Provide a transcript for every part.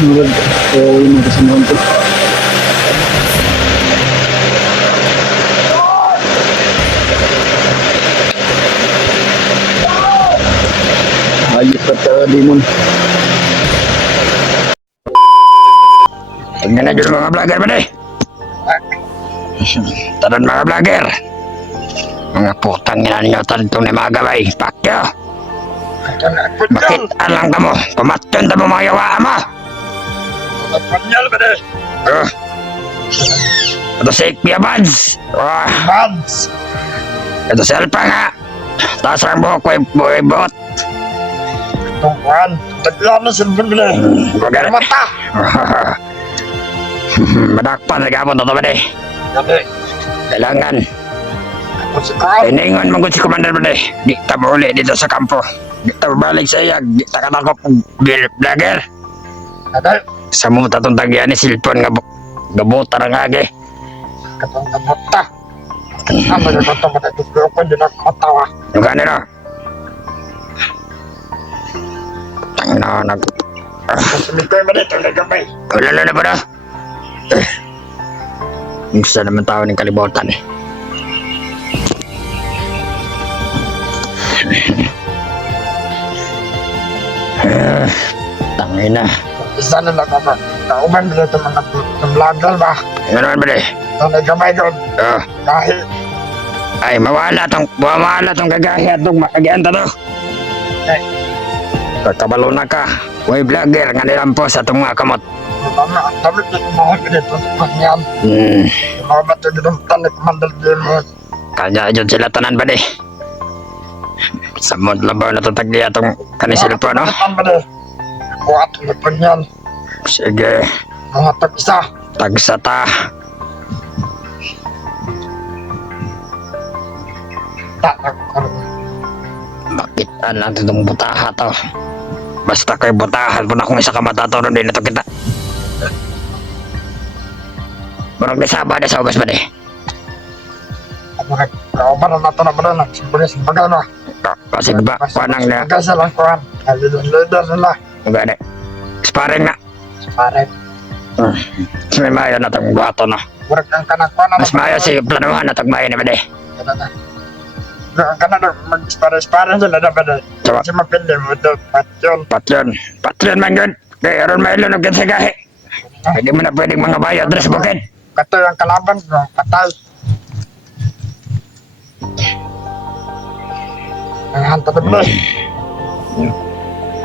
Murag, yun ang kasunod ko. Ayos at demon. Tingnan na dyan mga vlogger ba di? Taran mga vlogger. Mga putang ina ninyo tarintong na mga gaway. Pakyo. Bakit alang ka mo? Pumatyon ka mo mga yawaan mo. Panyal ba de? Ito si Ikpia Buds. Buds! Ito si Alpa nga. Taas ang buhok ko buhot. Tungkuhan, taglaan na silbon ba de? Bagal. Mata! Madakpan na gapon ito ba di? Gabi, Kailangan. ako si Carl. Iningon mo si Commander ba di? Di ta uli dito sa kampo. Di ta balik sa iyag. Di ta katakop vlogger. Gabi, Sa mo tatong tagyan ni silpon nga gabutar ang agi. katong kabuta. Ano yung katong matagigil ko, hindi na ako matawa. Yung kanino? Tangina nag... Kasi may kayo ba de? Ito na gabay. Wala na ba na? Gusto naman tao ng kalibutan eh. Tangina. Isa na lang ako. Kauban ba ito mga vlogger ba? Ano naman ba di? Ito na gabay doon. Kahit Ay, mawala tong kagahi at tong makagian to. Ay. Kakabalo na ka. Way vlogger nga nilampos sa itong mga kamot. Tama, ang damit na kumahal ba dito sa kanyan. Mga bato dito tanik mandal din mo. Kanya dyan sila tanan ba di? Sa mod labaw na tatagli atong kanisil po, no? Ano ba de? Kuhat na kanyan. Sige, Mga tag-isa. tagsa ta. Tak, Bakit lang itong butaha to? Basta kay butahan po na kung isa ka matato rin din ito kita. Marang nisaba na sa ubas ba di? kauban na nato na ba na? Simpulis, baga na. Kasi ba, panang na, Baga sa lang kuhan. Leader nila. gani. Sparring na. Pare, Mas may mayo na itong buhato na. work ang kanakwan na. Mas mayo si planuhan na itong mayo na ba di? Ang kanada, mag-spare-spare sila na ba de? Sawa. Kasi mapindi mo ito, patyon. Patyon man yun. Kaya aron may lunog yan sa gahi. Hindi mo na pwedeng mga bayo dress bukid. Kato yung kalaban ko, patay. Ang hanta na ba de?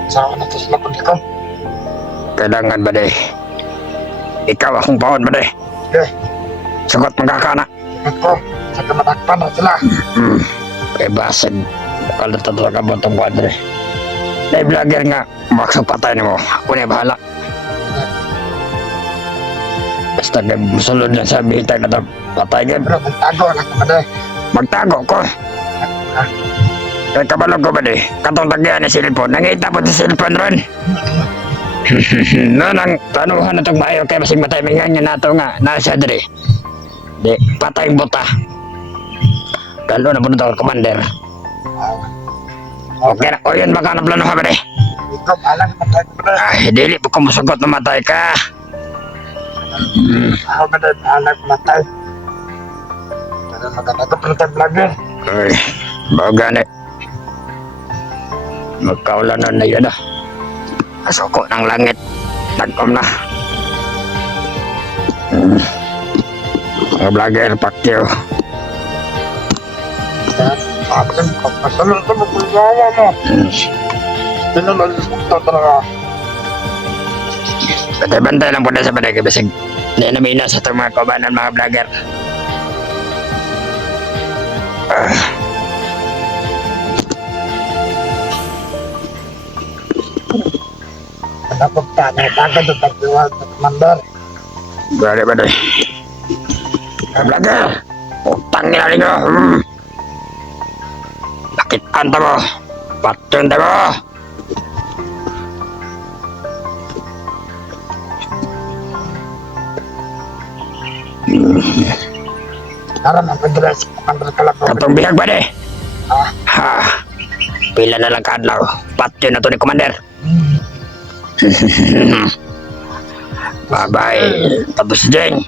Sawa na ito sila pag ikaw. Kailangan ba di? Ikaw akong paon ba di? Okay, Sagot magkakana. ingat ko. Sa kamatakpan na sila. Kay basag. Bakal na talaga ba itong kwadre? Dahil vlogger nga, maksapatay na mo. Ako na bahala. Basta musulod lang sa bitag na ito. Patay ka. Pero magtago na ka ba de? Magtago ko. Kaya kabalog ko ba di? Katong tagyan na silipon. Nangita po sa silipon ron. No, nang tanuhan na itong mayo. Kaya masing matay may nga na ito nga. Nasa diri. Di, patay buta. Kalo na po nito, commander. Okay na. O yun, baka naplano ka ba di? Ikaw, alam matay ko ba de? Ay, dili po kumusugot na matay ka. Ako ba de? Alam matay. Pero maganda ko pero tayo vlogger. Ay, baga na. Magkaulanan na yun ah. Asuko ng langit. Tagkom na. Mga vlogger, pakyo. Akin, pagpasalun ito mo kung yawa mo. Tinulalis ito talaga. Bantay-bantay lang po na sa baday. Basig, hindi namina sa itong mga kabanan, mga vlogger. Napagta na agad ang tagdiwag ng commander. Bali ba doy? Mga vlogger, utang nila ninyo. Bakit anta mo? Patyon mo? Karon ang pagdres, commander kalabo. Katong bihag ba di? Ah, Ha? Pila na lang kadlaw. Patyon na to ni Commander. Babay. Tapos Jeng.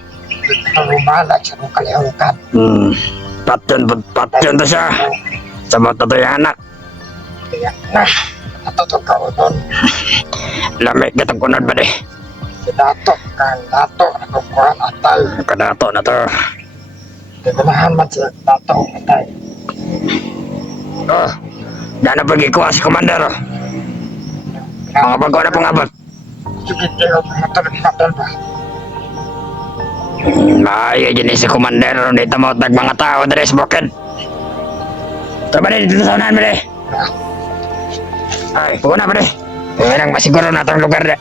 Rumalag sa kong kalihukan. Patyon to siya. Sa mga to yung anak. Kaya na, natutog ka ko doon. Lamig kitang kunod ba di? Si Dato, kang Dato, nakukuhan atay. Kadato na to. Gaganahan man si Dato, atay. Oh, dana pagikuha si Commander. Oh. Mga bago na pangabot. Sige, kayo, matulog natin ba? Maayo dyan si Commander. Dito mo tag mga tao dres bukid. Ito ba dito sa unahan mo di? Ay, puna ba di? Kaya nang masiguro na itong lugar na.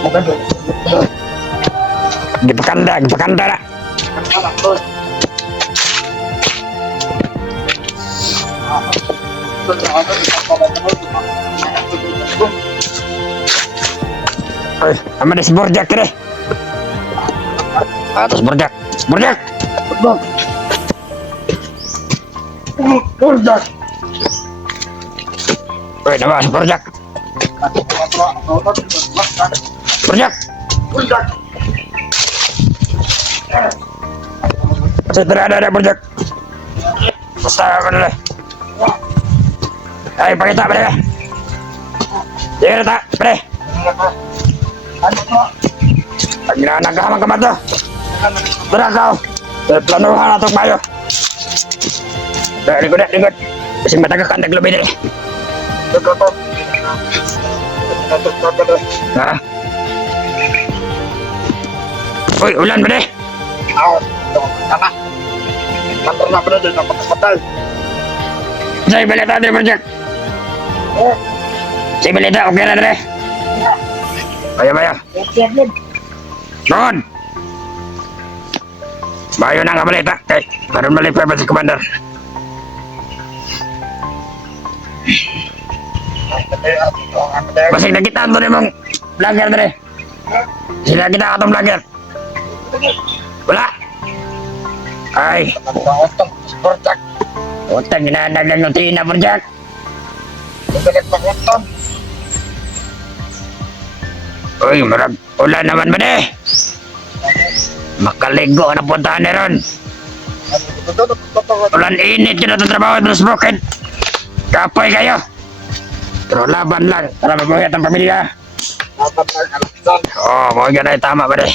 Maganda. Gipakanda na. Anak ko. Ay, ama na si Borjak kere. Atas Borjak. Borjak! Borjak! Uy, nama si Borjak. Borjak! Borjak! Saya ada Borjak. Basta ako na. Ay, pakita pa nila. Sige na ta, pre. Ano po? Pag nagkakamang kamat to. Tara ka. Planuhan na itong mayo. Likod. Kasi matagakan naglubid eh. Ito po. Natutog ka doon. Ha? Uy, ulan ba deh? Anak. Kantor na ba na din, napakapatay. Say balita dre Borjak. Say balita, okay na dre. Bayo. Non. Bayo na nga balita. Kay, karon malipay pa si Commander. Basig nakitaan to ni mong vlogger dre. Sila kita atong vlogger. Wala. Ay, Borjak. utang ginanag lang ng tina Borjak. Balik makutan. Uy, marag ulan naman ba deh? Makaligo na puntahan ni ron. Ulan init yun na trabaho terus bukid. Kapoy kayo. Pero laban lang para mabuhay ang pamilya. Oh, mga ganay tama ba deh?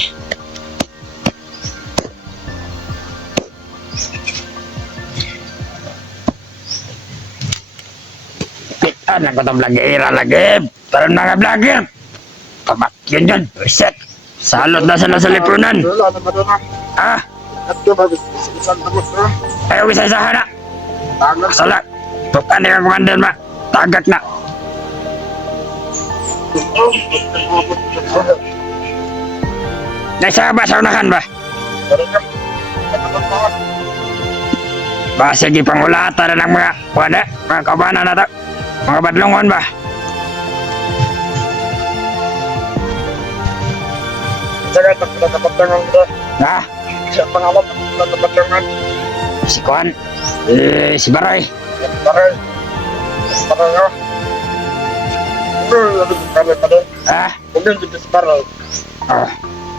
Pitan ang kutong vlogera lagi. Pero mga vlogger. Tamat yun. Reset. Salot na sila sa lipunan. Ah, ayaw isa-isahan na. Salat. Tukan niya kumandan ma. Tagak na. Nasa ba sa unahan ba? Ba sige pangulatan na ng mga kabanan na to. Mga badlongon ba? Jangan terkadang Ha? siya pangalan terkadang Si Kuan? Si Baray. Baray. Baray. Ha? Mungkin jadi Baray. Oh.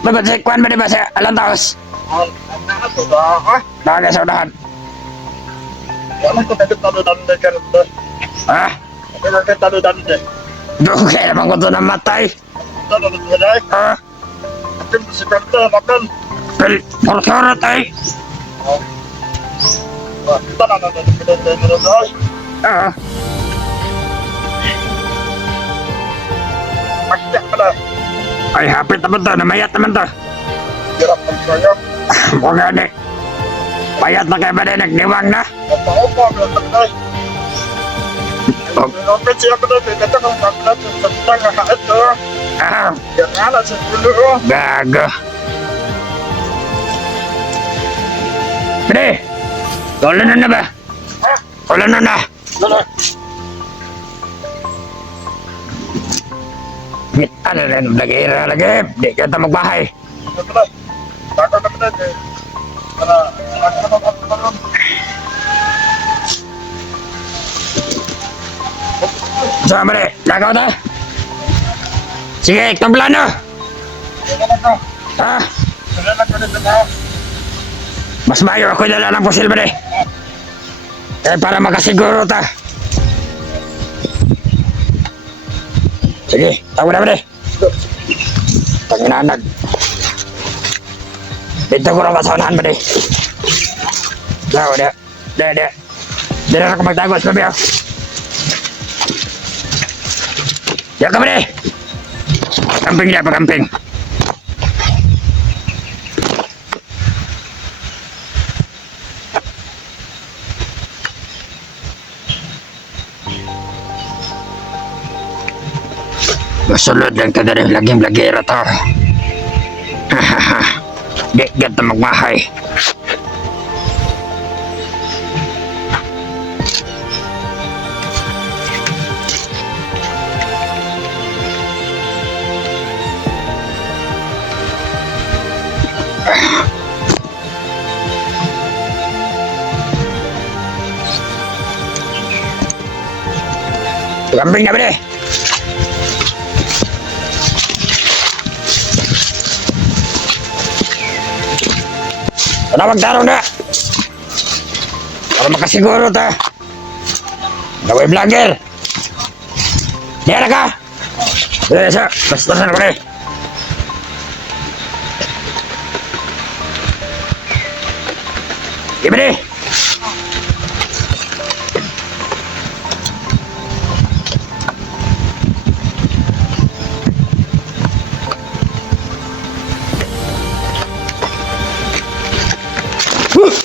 Babat si Kuan ba diba sa Alantaos? Anak sudah. Bagay sa unahan. Jangan kita tahu dan dekat. Ha? Kita tahu dan dekat. Dugay naman ko ito na matay. Kita tahu dan dekat. Ha? Mungkin si Kanta makan. Porsorot ay. Kita nak ada dekat. Ha? Pasti ada. Ay, hapit naman to. Namayat naman to. Kira saya. Huwag gani. Payat na kayo ba din? Nagniwang na. Apa-apa belum tahu. Oke siapa tuh? Kita mau makan tentang itu. Ah, Jangan aja dulu. gago. Pre, ulan na ba? Ulan na. Ano rin, nag-iira lagi. Di ka ito magbahay. Takut apa tuh? Sama rin, lagaw ta. Sige, itong plano. Sige na to. Ha? Wala na ko dito na. Mas mayo ako dala ng pusil ba para makasiguro ta. Sige, tawa na ba Tanginanag. Dito ko lang kasaunahan ba Daw, da. Di na ako magtago sa babiyaw. Diyan ka ba Kamping niya, pagkamping. Masulod lang ka na rin, laging lagera to. Di gata magmahay. Kambing na ba magtarong na. Para makasiguro ta. Gawin vlogger. Diyan na ka. Diyan siya. Basta na ba Iba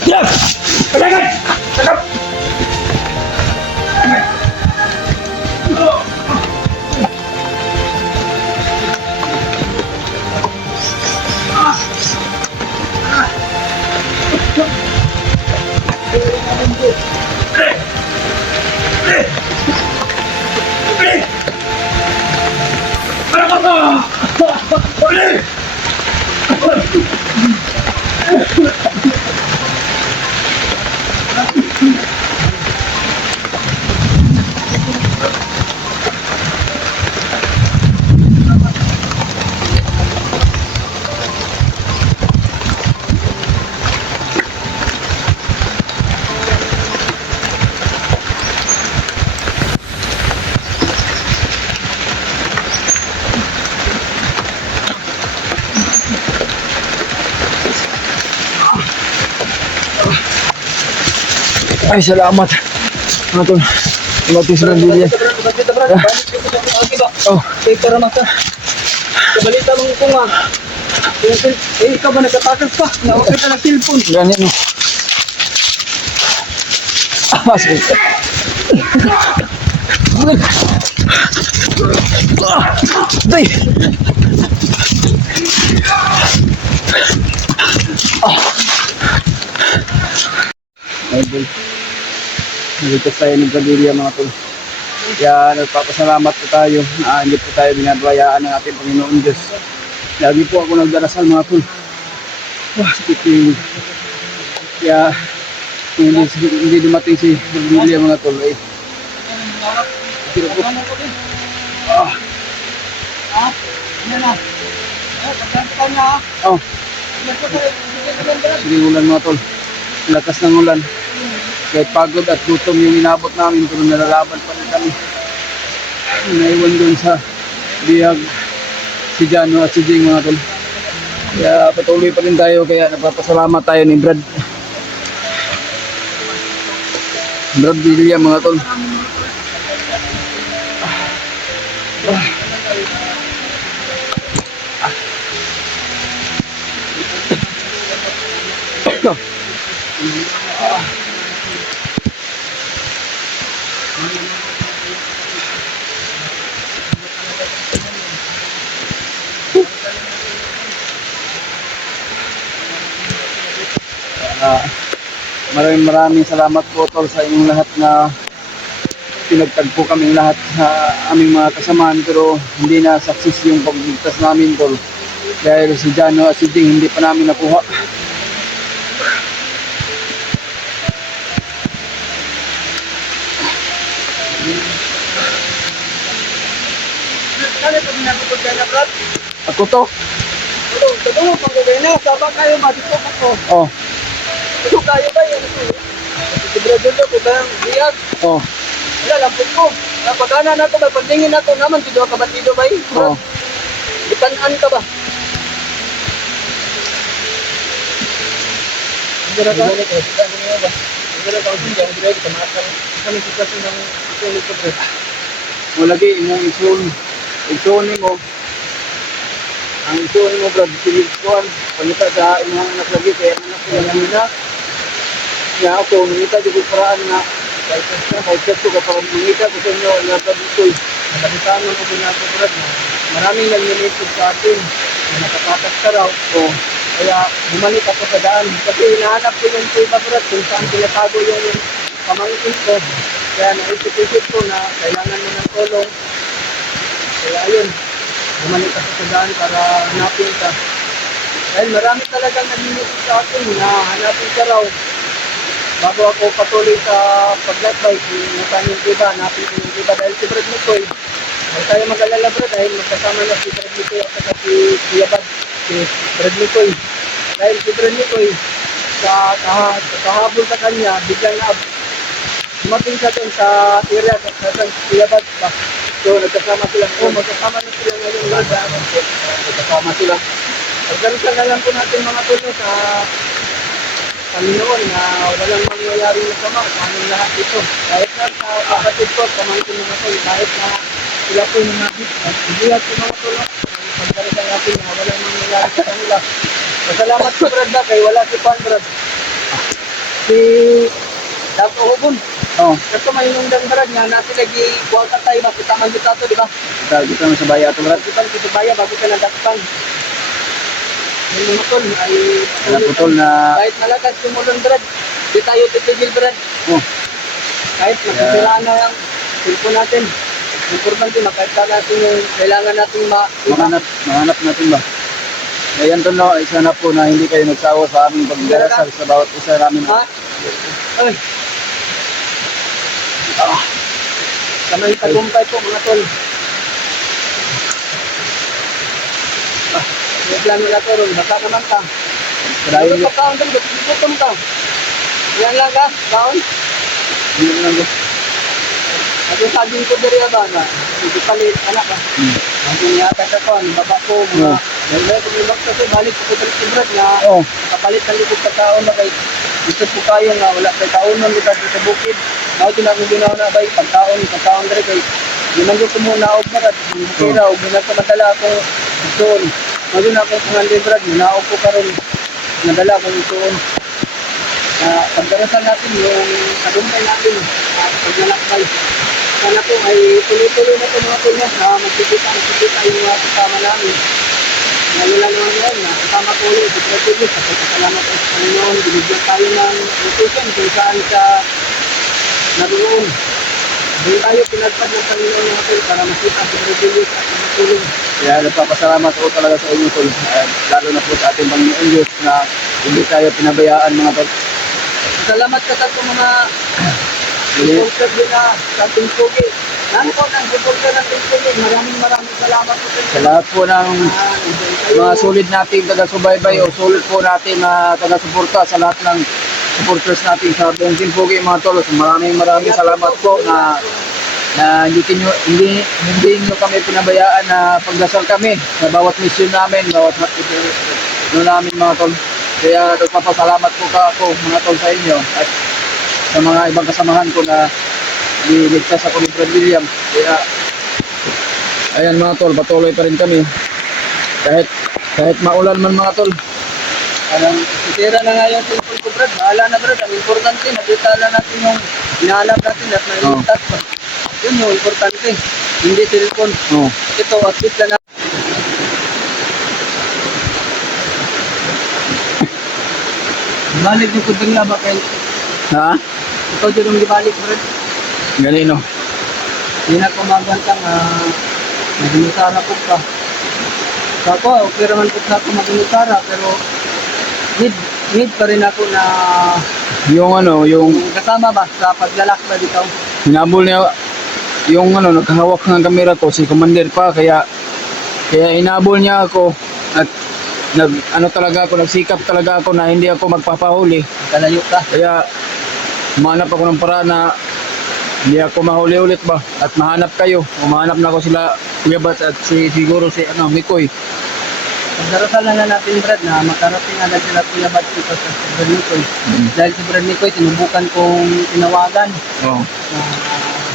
Diam! Pegangan! Cakap! Ay, salamat. Mga tol. Tumating sa Nandili. Oh. Pero naka. Kabalita mong ko nga. Ikaw ba nagkatakas pa? Naukit ka ng cellphone. Ganyan, no. Masakit. Day! Idol. Nalitas tayo ng Gaviria mga tol. Kaya nagpapasalamat po tayo. Hindi po tayo binabayaan ng ating Panginoon Diyos. Lagi po ako nagdarasal mga tol. Sakit yung... Kaya hindi dumating si Gaviria mga tol. Pero po. Sige ulan mga tol. Lakas ng ulan. Kahit pagod at gutom yung inabot namin, pero nalalaban pa rin kami. Naiwan doon sa bihag si Jano at si Jing mga tol. Kaya patuloy pa rin tayo, kaya napapasalamat tayo ni Brad Villa mga tol. Maraming salamat po tol sa inyong lahat na pinagtagpo kaming lahat sa aming mga kasamaan, pero hindi na success yung pagligtas namin tol dahil si Jano at si Ding hindi pa namin nakuha. Hindi na ko kaya na Brad. Ako to. Ito mo pang gagawin na. Sabang kayo ba? Dito ko. Oh. Ito kayo ba? Yan ito. Si Brad dito. Ito yung biyag. Oh. Wala, lampot ko. Napagana na ito. May pandingin na ito naman. Dito ka ba dito ba? Oh. Ipanan ka ba? Siguro ka? Siguro ka. Siguro ka. Kami sitwasyon ng ituloy ko, Brad. Mo lagi imong isun mo. Ang isun mo brad sige kuan panita sa imong anak lagi kaya anak ko lang nila. Ya ako nangita di ko paraan na kahit ko ka parang nangita ko sa inyo na dito. Nakabitaan mo ko na ako brad na maraming nagninitid sa atin na nakapatas ka raw o kaya bumalik ako sa daan kasi hinahanap ko yung kuya brad kung saan tinatago yung pamangkin ko. Kaya naisip-isip ko na kailangan mo ng tulong. Kaya ayun, bumalik ako sa daan para hanapin ka. Dahil marami talagang nagninitid sa akin na hanapin ka raw. Bago ako patuloy sa paglatbay, kung nasaan yung iba, hanapin ko yung iba. Dahil si Brad Mikoy, huwag tayo mag-alala Brad, dahil magkasama na si Brad Mikoy at saka si Kuya Bad, si Brad Mikoy. Dahil si Brad Mikoy, sa kahabol sa kanya, biglang na dumating siya doon sa area at sa Kuyabat pa. So, nagkasama sila. Magkasama na sila ngayon. Nagkasama sila. Pagdarusan na lang po natin mga tulo sa Panginoon na walang mangyayari na sama sa aming lahat ito. Kahit na sa kapatid ko, pamangkin mga tulo, kahit na sila po yung mga bit, nagsigihat po mga tulo. Pagdarusan natin na walang mangyayari sa kanila. Masalamat po Brad na kay wala si Pan Brad. Si Dato Hubon. Oh, Kasi may nung Brad nga natin lagi kuwata tayo ba kita man dito di ba? kita mo sa baya to brad. Kita kita baya bago ka nadakpan. Yung mga tol ay Naputol na kahit malakas tumulong Brad. Di tayo titigil Brad. oh, Kahit nasisiraan na yung cellphone natin. Importante makita natin yung kailangan natin mahanap natin ba? Ayan to no, isa na po na hindi kayo nagsawa sa aming pagdarasal sa bawat isa namin. Ha? Ay. Kamay tagumpay po mga tol. May plano na to ron. Basta naman ka. Kalahin Ano nyo. pa kaon doon? Gutom ka. Yan lang ka. Kaon. Hindi mo lang ba? At yung saging ko diri ba na. Hindi palit. Anak ka. Ang yata sa ko. Ang baba ko. Mga. Dahil na kung ibang kasi balik ko sa Brad na. Oh, Kapalit ng likod sa taon na kay. Gusto po kayo nga. Wala kay taon ng likod sa bukid. Ako ginagawa ginawa na ba. Pagtaon diri kay. Ginagawa ko muna ako Brad. Kira o ginagawa madala akong doon. Magod na akong pangalin Brad. Minaog ko karon. Nadala akong doon. Pagdarasan natin yung tagumpay natin at paglalakbay. Sana po ay tuloy-tuloy na ito mga tulya na magkikita yung mga kasama namin. Lalo na naman ngayon na kasama ko ulit sa President sa pagkasalamat ay sa Panginoon. Binigyan tayo ng intuition kung saan siya naroon. Doon tayo pinagpad ng Panginoon natin para makita si President at mga tulong. kaya nagpapasalamat ako talaga sa inyo tol. Lalo na po sa ating Panginoon Diyos na hindi tayo pinabayaan mga tol. Salamat ka sa mga supporter din na sa ating sugi. Ano po ng supporter ng ating sugi? Maraming salamat po sa Sa inyo. lahat po ng mga sulit nating taga-subaybay o sulit po natin na taga-suporta sa lahat ng supporters natin sa buong Team Pugi mga tol. Maraming salamat po na hindi nyo kami pinabayaan na pagdasal kami sa bawat mission namin, bawat namin mga tol. Kaya nagpapasalamat po ako mga tol sa inyo at sa mga ibang kasamahan ko na niligtas ako ni Brad William. Kaya ayan mga tol, patuloy pa rin kami. Kahit maulan man mga tol. Parang sisira na nga yung cellphone ko Brad. Bahala na Brad. Ang importante, nakita na natin yung hinahanap natin at nailigtas pa. Yun yung importante. Hindi cellphone. Oh. Ito, at least na balik yung kudang laba kay Ha? ito dyan yung ibalik Brad. Ganino. Hindi na kumabantang maginusara ko ka. Sa ako, okay naman ko sa ako maginusara pero need pa rin ako na Yung kasama ba sa paglalakbay dito. hinabol niya yung nagkahawak ng kamera ko si Commander pa kaya Kaya hinabol niya ako at nagsikap talaga ako na hindi ako magpapahuli. Kalayo ka. Kaya humanap ako ng paraan na hindi ako mahuli ulit ba at mahanap kayo. Mahanap na ako sila Kuya Bats at siguro si Mikoy. Pagdarasal na natin, Brad, na makarating agad sila Kuya Bats dito sa Brad Nicoy. Dahil si Brad Nicoy, sinubukan kong tinawagan. Oh.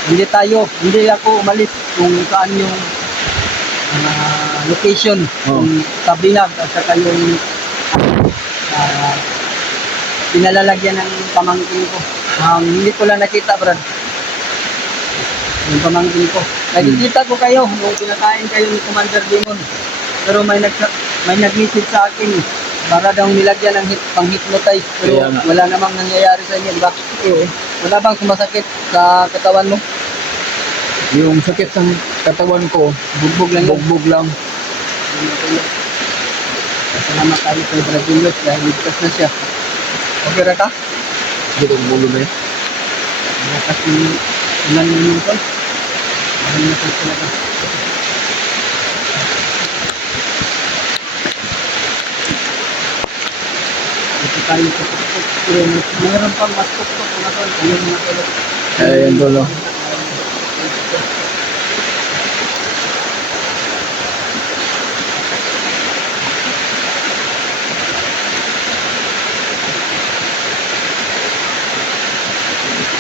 Hindi ako umalis kung saan yung location, Oh. yung Tabinag at saka yung pinalalagyan ng pamangkin ko. Hindi ko lang nakita, Brad. Yung pamangkin ko. Nakikita ko kayo nung pinakain kayo ni Commander Demon. Pero may nag-message sa akin para daw nilagyan ng pang-hypnotize. Pero Kaya nga. wala namang nangyayari sa inyo, di ba? Oo. Wala bang sumasakit sa katawan mo? Yung sakit ng katawan ko, Bugbog lang yun. bugbog lang. Salamat tayo kay Brad Julius dahil ligtas na siya. Okay ra ka? Dito ang bulo na yun. Wala kasi ilan yung ko. Dahil nasa sila ka. Ito tayo sa tuktok. Pero mayroon pang mas tuktok na to. Ayun mga tulog. Ayan dulo.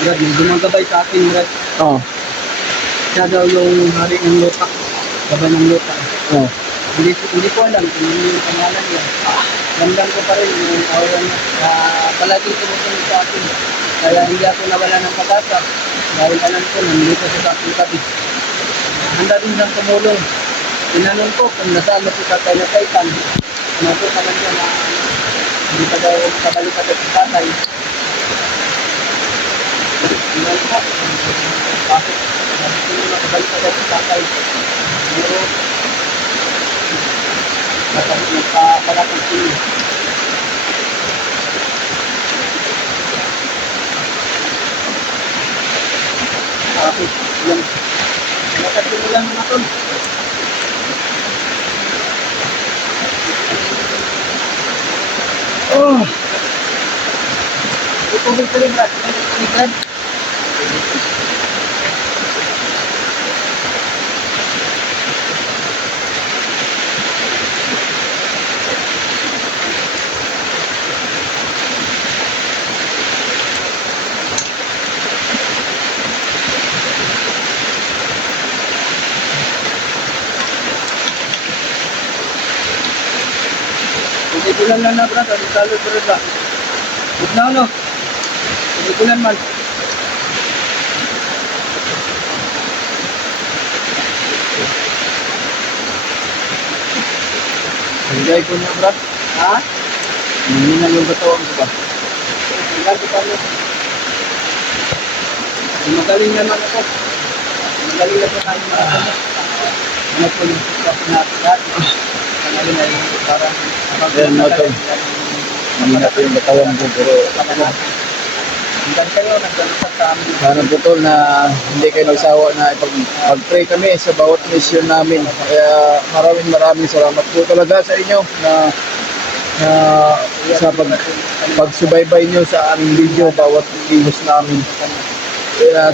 Brad, may gumagabay sa akin, Brad. Oh. Siya daw yung hari ng lupa. Gabay ng lupa. Oh. Hindi ko alam kung ano yung pangalan niya. Ramdam ko pa rin yung aura niya. Palaging tumutunog sa akin. Kaya hindi ako nawala ng pag-asa. Dahil alam ko, nandito siya sa aking tabi. Handa din siyang tumulong. Tinanong ko kung nasaan na si tatay na Taytan. Sinagot naman niya na hindi pa daw kabalik agad si tatay. Tingnan ko. Bakit? Hindi na kabalik agad si tatay. Pero nagpapalapag sila. Bakit? Yan. Nakasimulan mo na to. Oh. Itubig ka rin, Brad. Itubig, Brad. Tubig-ulan lang na, Brad. Ano talo, Brad, ba? Huwag na, ano? Tubig-ulan man. Enjoy ko niya, Brad. Ha? Hindi na yung batawan ko ba? Tingnan ko paano. Magaling naman ako. Magaling na po tayo mga kanya. Ano po yung sitwasyon natin dati. Ngayon ay parang Ayan, Noto. Mahina po yung batawan ko pero hanggang kayo, nagdalusap sa amin. sana po tol na hindi kayo nagsawa na pag-pray kami sa bawat mission namin. Kaya maraming salamat po talaga sa inyo na sa pagsubaybay nyo sa aming video bawat videos namin. Kaya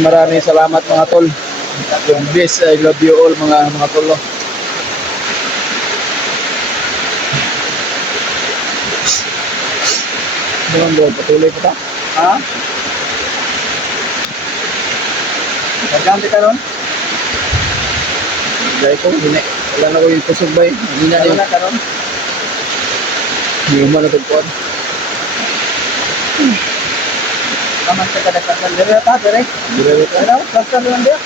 maraming salamat mga tol. God bless. I love you all mga tol. Patuloy pa ta? Ha? Nagkampi ka ron? Dahil ko, wala na ko yung kusugbay. Hindi na Ano yung na ka ron? hindi mo natagpuan. Kaman sa kadagdagan. Dire ta, dire. Dire ka. Ano? Basta ron dire.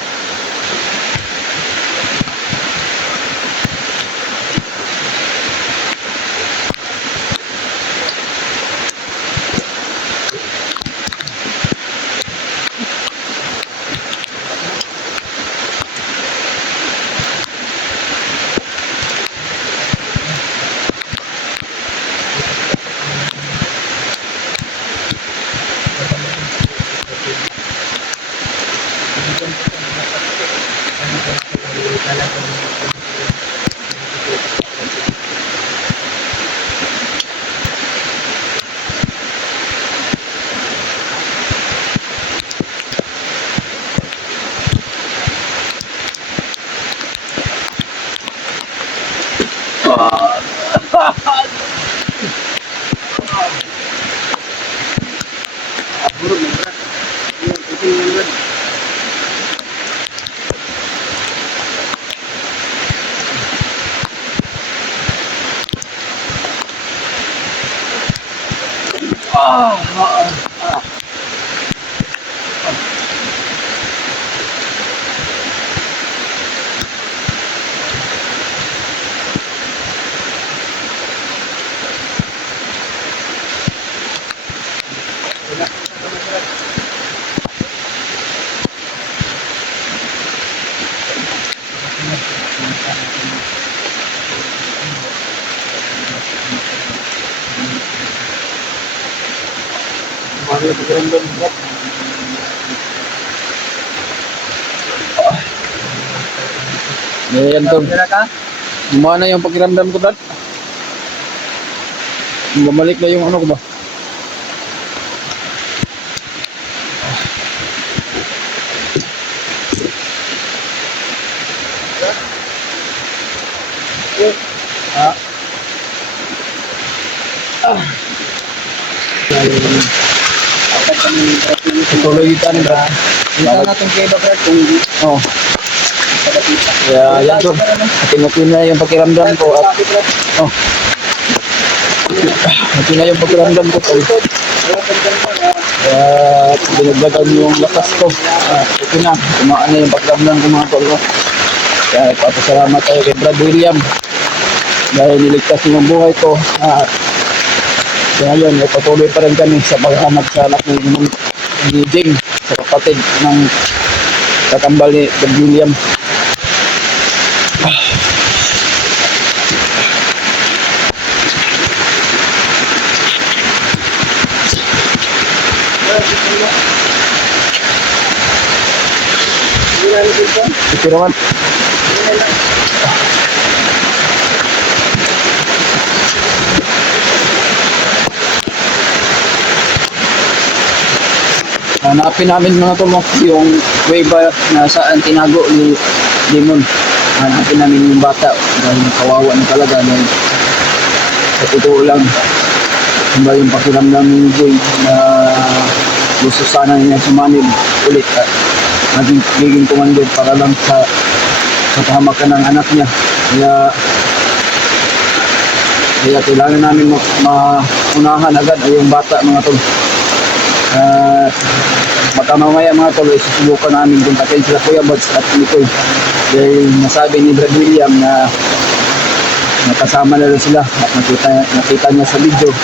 Ayan to. Tira ka? Gumana yung pakiramdam ko, Brad. Bumalik na yung ano ko ba? Tuloy kita nih, Brad. Kita natin kay Brad kung Oh. Ya, yan to. Atin na yung pakiramdam ko at oh. Atin na yung pakiramdam ko. At dinagdagan yung lakas ko. Ito na. Kumaan na yung pakiramdam ko mga tol ko. Kaya papasalamat tayo kay Brad William. Dahil niligtas yung buhay ko. At ngayon, patuloy pa rin kami sa paghahanap sa anak ni Jing, sa kapatid ng kakambal ni Brad William. Ito naman. Hanapin namin mga tumok yung waiver na saan tinago ni Demon. Hanapin namin yung bata dahil kawawa na talaga dahil sa totoo lang ba yung pakiramdam ni Joy na gusto sana niya sumanib ulit at maging komando para lang sa kapahamakan ng anak niya. Kaya kailangan namin maunahan agad ay yung bata mga tol. Baka mamaya mga tol, susubukan namin kontakin sila Kuya Buds at Nicole. Dahil nasabi ni Brad William na nakasama na rin sila at nakita niya sa video.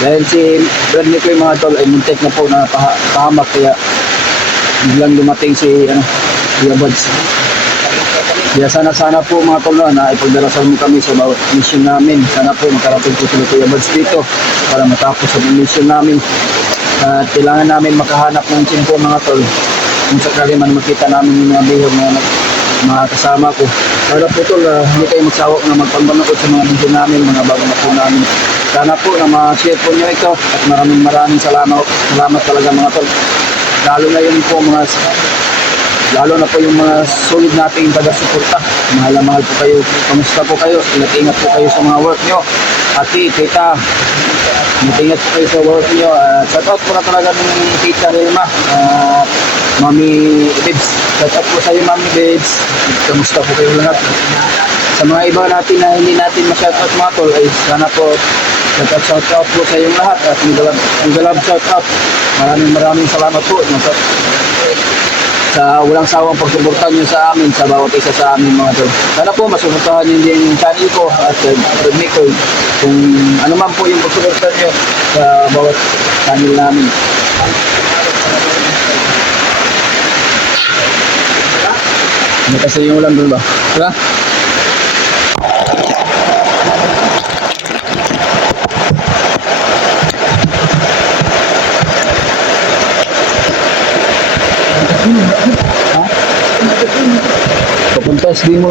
Dahil si Brad Nicole mga tol ay muntik na po na pahamak kaya biglang dumating si Kuya Buds. Kaya sana po mga tol na ipagdarasal mo kami sa bawat mission namin. Sana po makarating po sila Kuya Buds dito para matapos ang mission namin. At kailangan namin makahanap ng tiyempo mga tol kung sakali man makita namin yung mga bihog na mga kasama ko. Para po tol, hindi kayo magsawak na magpambanukod sa mga video namin, mga bago na po namin. Sana po na ma-share po nyo ito at maraming salamat talaga mga tol. Lalo na po yung mga solid nating taga-suporta. Mahal na mahal po kayo. Kamusta po kayo? Ingat po kayo sa mga work nyo. Ati, tita, ingat po kayo sa work nyo. Shout out po na talaga ng tita Relma. Mami Babes. Shout out po sa iyo, Mami Babes. Kamusta po kayo lahat? Sa mga iba natin na hindi natin ma-shout out mga tol, ay sana po shout out po sa iyong lahat. At Migalab shout out. Maraming salamat po. Sa walang sawang pagsuportahan nyo sa amin, sa bawat isa sa amin mga tol. Sana po masuportahan nyo din yung channel ko at Brad Nicole kung ano man po yung pagsuportahan nyo sa bawat channel namin. Ano kasi yung ulan doon ba? Diba? Papunta sa mo.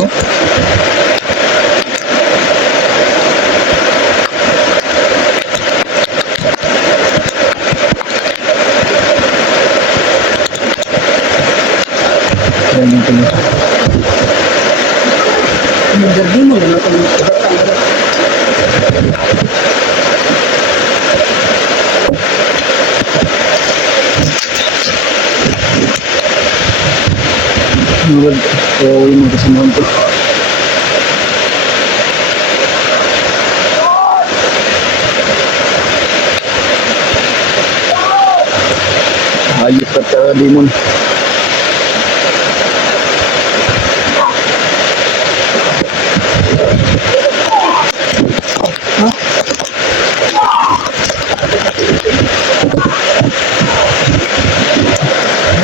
Yan yung tuloy. yung jardin mo na natin Yung magkasamuhan ko. Hayop at demon.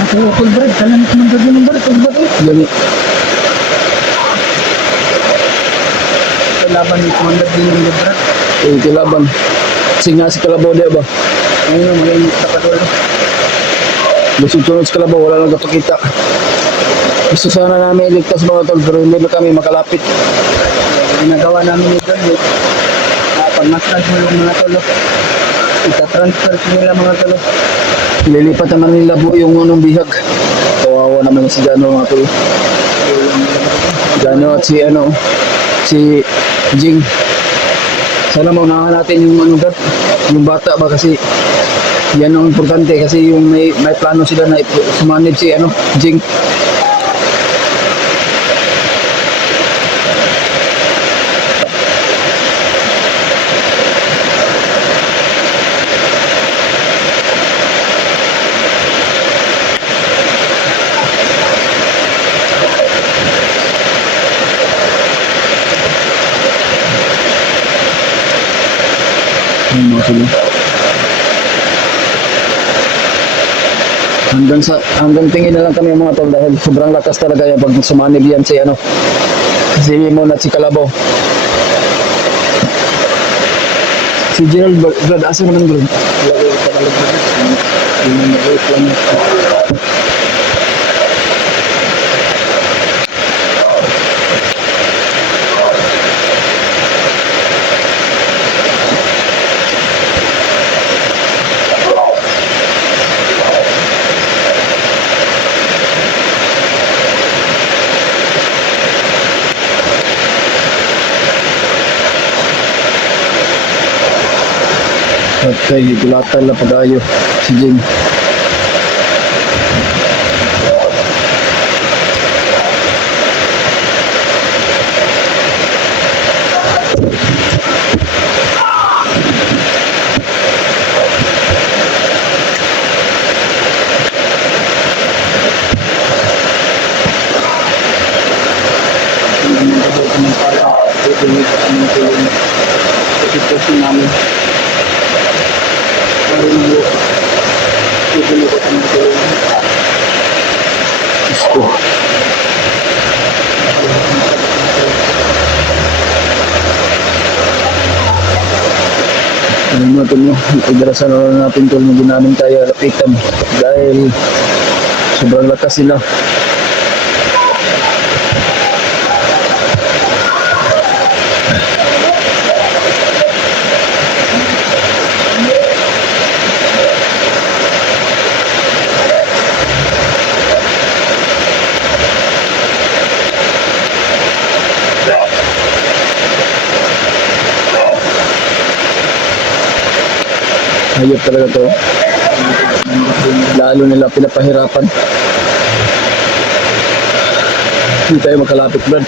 Ako, Tol Brad, kailan ito ng gabi ng Brad, Tol Brad? Yan. Kalaban ni Commander din ng Brad. Eh, kalaban. Kasi nga si Kalabaw di ba? Ngayon, magaling sa Kadol. Gusto-sunod sa Kalabaw, wala lang kapakita. Gusto sana namin iligtas mga tol, pero hindi na kami makalapit. Ginagawa namin ito, pag mas-transfer yung mga Tol, ita-transfer ko nila mga Tol. Lilipat naman nila po yung anong bihag. Kawawa naman si Jano mga tol. Jano at si si Jing. Sana maunahan natin yung yung bata ba kasi yan ang importante kasi yung may plano sila na sumanib si Jing. Yung mga tuloy. Hanggang tingin na lang kami mga tol dahil sobrang lakas talaga yan pag sumanib yan si si Limon at si Kalabaw. Si Gerald Brad, asa naman Brad? Wala ko sa kalagbagas. Yung nag-wait lang ito. At kay gulatan na pag-ayo si Jing. Sitwasyon namin. Pero nyo, tutuloy ko ng tulungan. Gusto. Ano mga tol mo, idrasan na lang natin tol, hindi namin tayo lapitan dahil sobrang lakas nila. Hayop talaga to. Lalo nila pinapahirapan. Hindi tayo makalapit, Brad.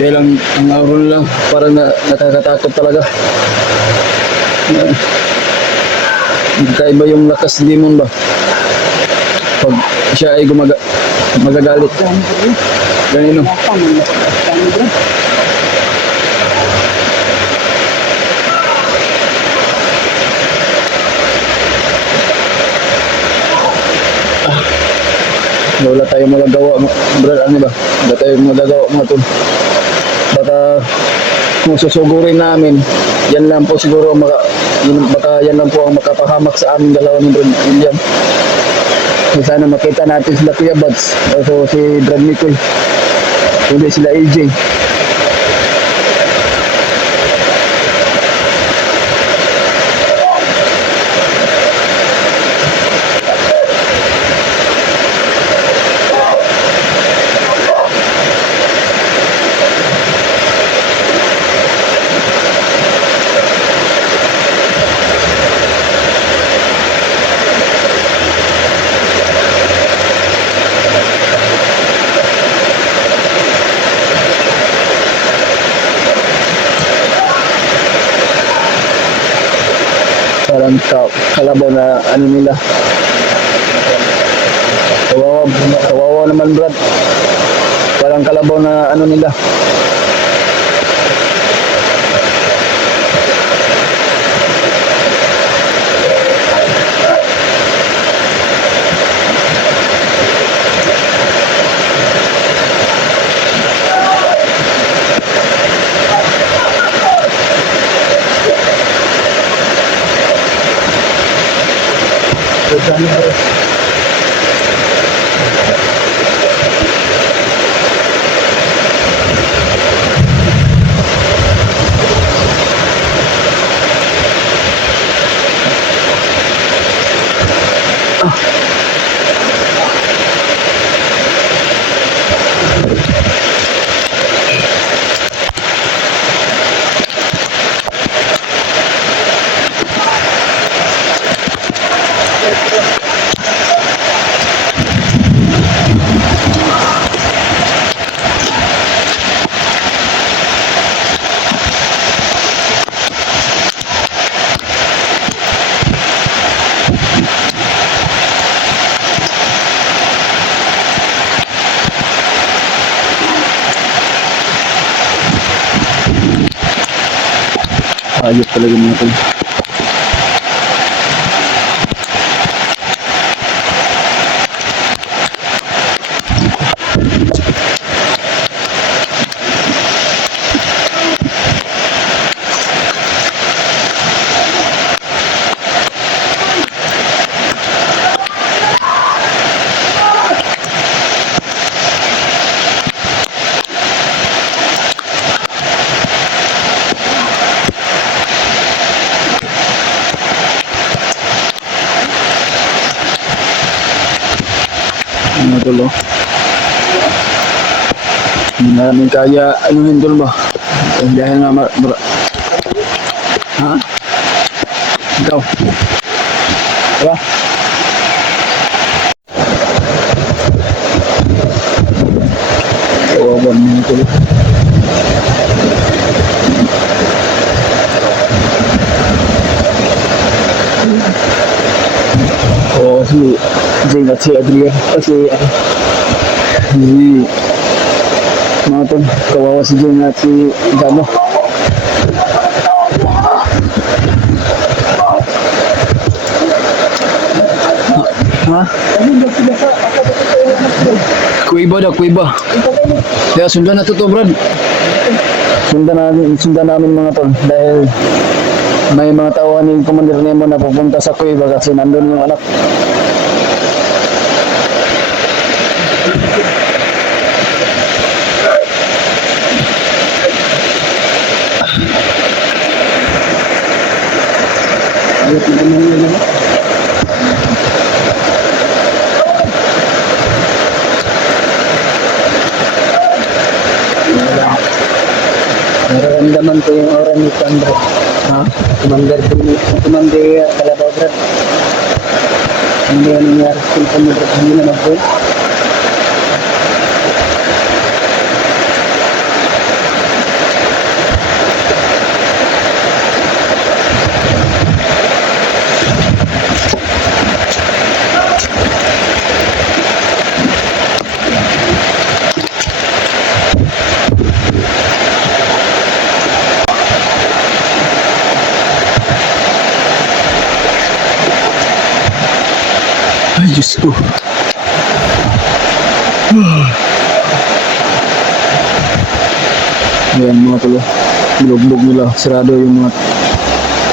Dahil ang araw nila parang nakakatakot talaga. Kaiba yung lakas ni Limon ba? Pag siya ay magagalit. Ganino. Wala tayong magagawa, brad, ano ba? Wala tayong magagawa mga tol. Baka kung susugurin namin, yan lang po siguro baka yan lang po ang makapahamak sa aming dalawa ni Brad William. So, sana makita natin sila Kuya Buds, also si Brad Nicole, hindi sila AJ. Parang Kalabaw na ano nila, Kawawa naman Brad. Parang kalabaw na ano nila. Ayos talaga mga tol. Ano tol oh. Hindi namin kaya anuhin tol ba? Dahil nga ha? Ikaw? Diba? Kawawan mo tol. Oh, si Jane at si Adrian. Si mga tol, kawawa si Jane at si Gamo. Ha? Kuiba daw, kuiba. Kaya sundan na to Brad. Sundan namin mga tol dahil may mga tauhan ni Commander Nemo na pupunta sa kuiba kasi nandun yung anak. Nararamdaman ko yung aura ni Commander. Ha? Commander Kalabaw Brad. Hindi yan nangyari sa Commander. Hindi na mag-boy. Ay, Diyos ko. Ayan mga tol. Bilugbog nila. Sirado yung mga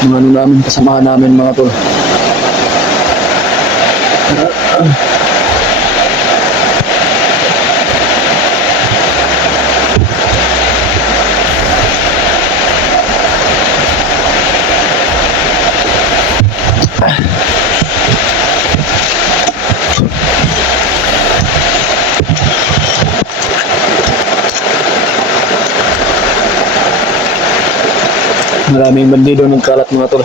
ano namin, kasamahan namin mga tol. Maraming bandido ng kalat mga tol.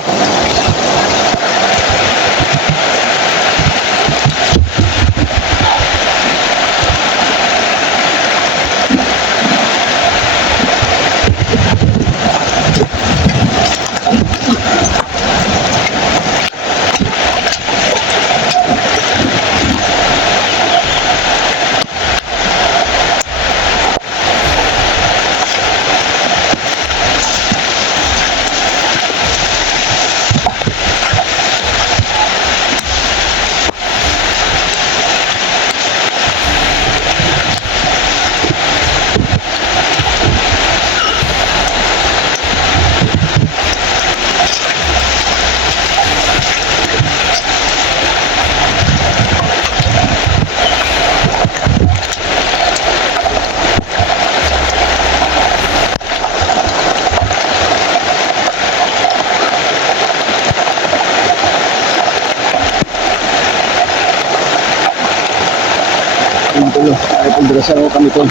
Yung tulo, ay pagdarasal ko kami to.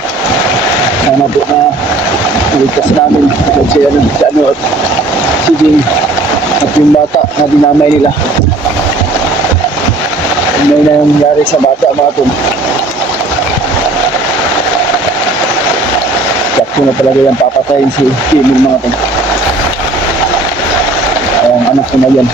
Sana po na maligtas namin at si ano at si Jing at yung bata na dinamay nila. May nangyari sa bata mga to. Sakto na talaga yung papatayin si Kimil mga to. Ang anak ko na yan.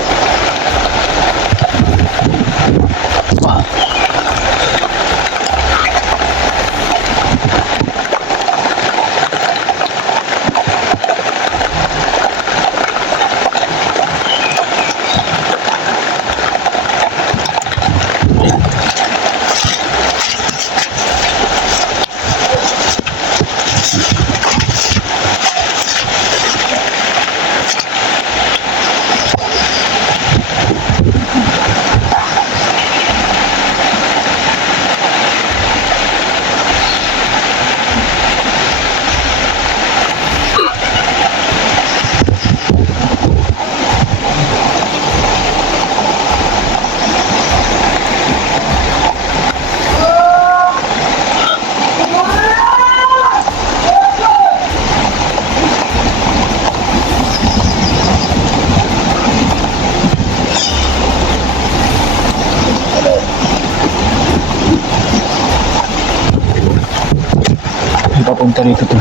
Papunta rito to.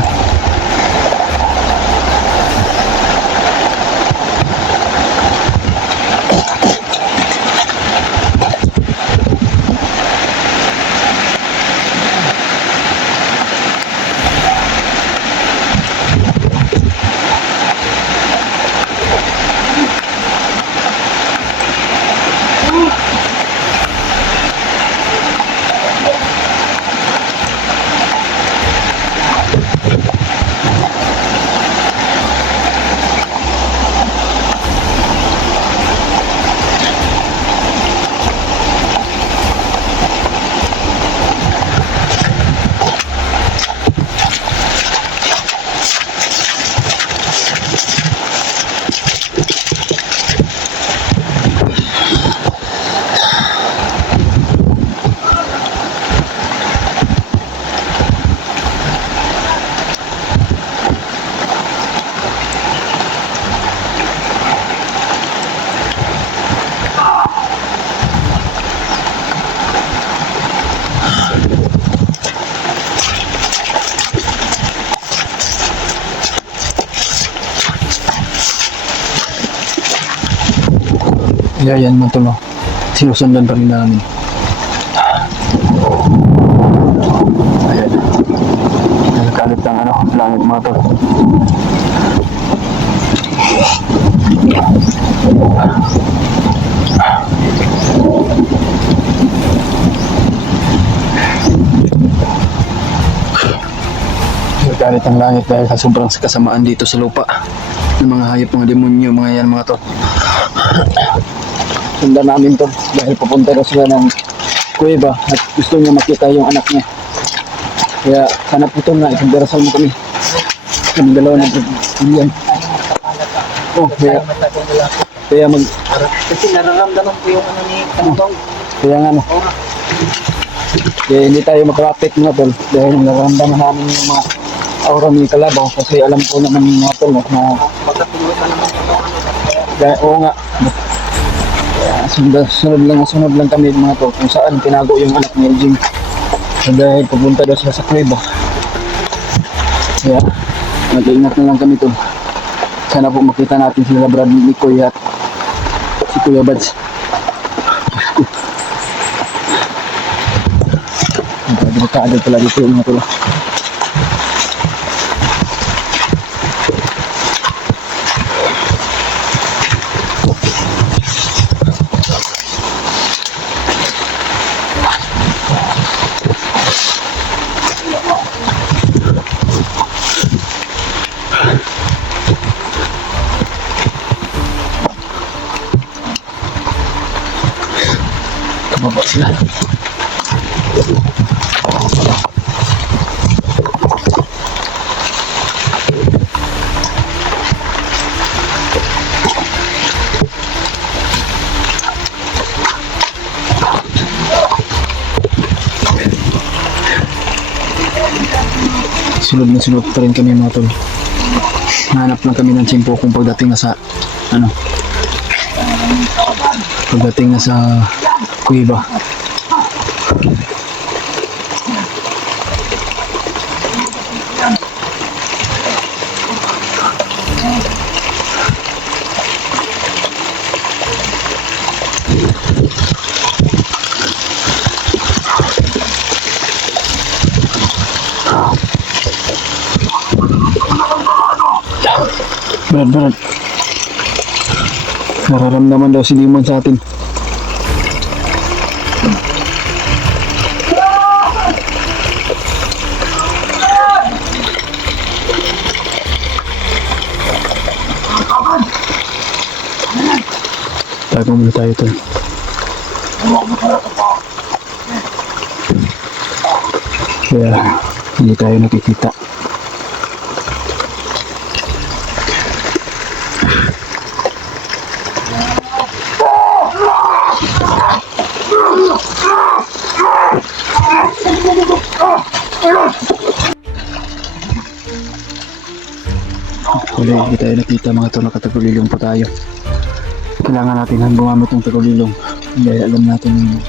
Yan mga tolo. Sinusundan pa rin namin. Ayan. Nagkalit ng langit mga tolo. Nagkalit ang langit dahil sa sobrang kasamaan dito sa lupa. Ng mga hayop, mga demonyo, mga yan mga tolo. Sundan namin to dahil pupunta na sila ng kuweba at gusto niya makita yung anak niya. Kaya sana po ito na ipagdarasal mo kami. Kami dalawa ng pagpilian. Oh, kaya Kasi nararamdaman ko yung ano ni Kantong. kaya nga no. Kaya hindi tayo makrapit mga tol dahil nararamdaman namin yung mga aura ni Kalabaw kasi alam ko naman mga tol na Magkatulog ka naman sa mga dahil, oo nga. Sunod lang kami mga to kung saan tinago yung anak ni Eljing. So, dahil pupunta daw siya sa kuweba. Kaya mag-iingat na lang kami to. Sana po makita natin sila Bradley ni Kuya at si Kuya Bads. Delikado pala dito yung mga to. Kababa sila. sunod na sunod pa rin kami mga tol. Hanap lang kami ng tsimpo kung pagdating na sa pagdating na sa kuweba. Brad. Nararamdaman daw si Limon sa atin. Tago muna tayo tol. Kaya hindi tayo nakikita. Huli, hindi tayo nakita mga tol, nakatagulilong pa tayo. Kailangan natin gumamit ng tagulilong dahil alam natin yun.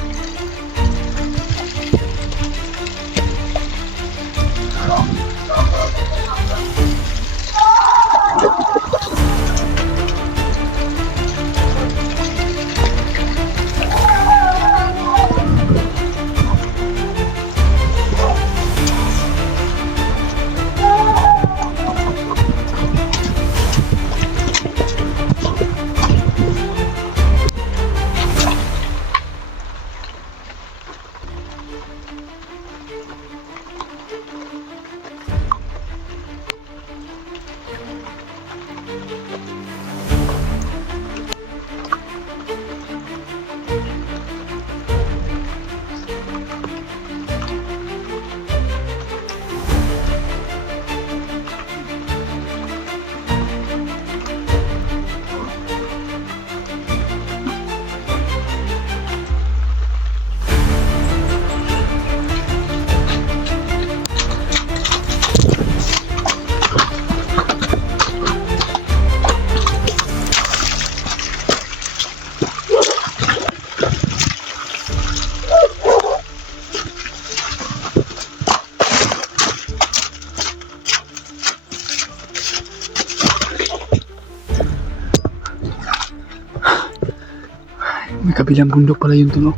May kabilang bundok pala yung tuno.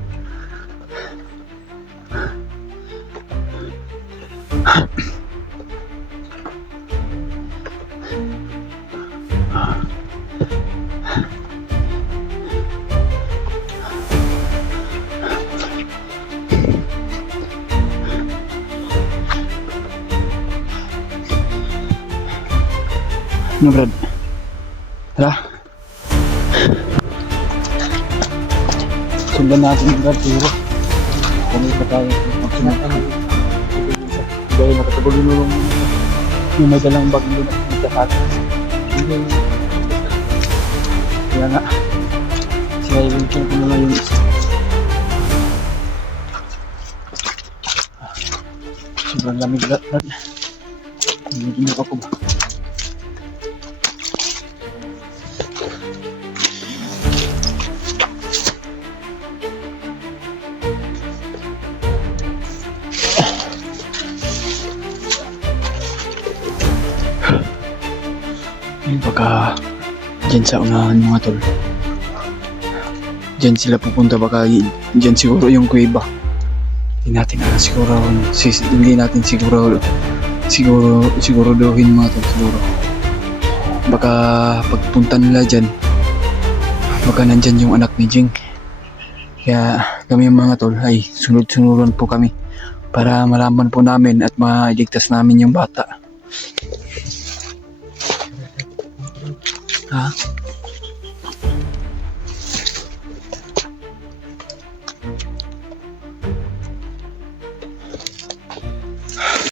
Ano Brad? Tara. Sundan natin yung Brad, siguro. Kami pa tayo. Dahil nakatagulong yung may dalang bag nyo na nagkakat. Kaya nga, siya yung ko na lang yung isa. Sobrang lamig Brad. Hindi ako ba? Baka dyan sa unahan mga tol, dyan sila pupunta, baka dyan siguro yung kuweba. Hindi natin siguro, hindi natin siguraduhin mga tol, siguro baka pagpunta nila dyan, baka nandyan yung anak ni Jing. Kaya kami mga tol ay sunod-sunuran po kami para malaman po namin at mailigtas namin yung bata. Ha?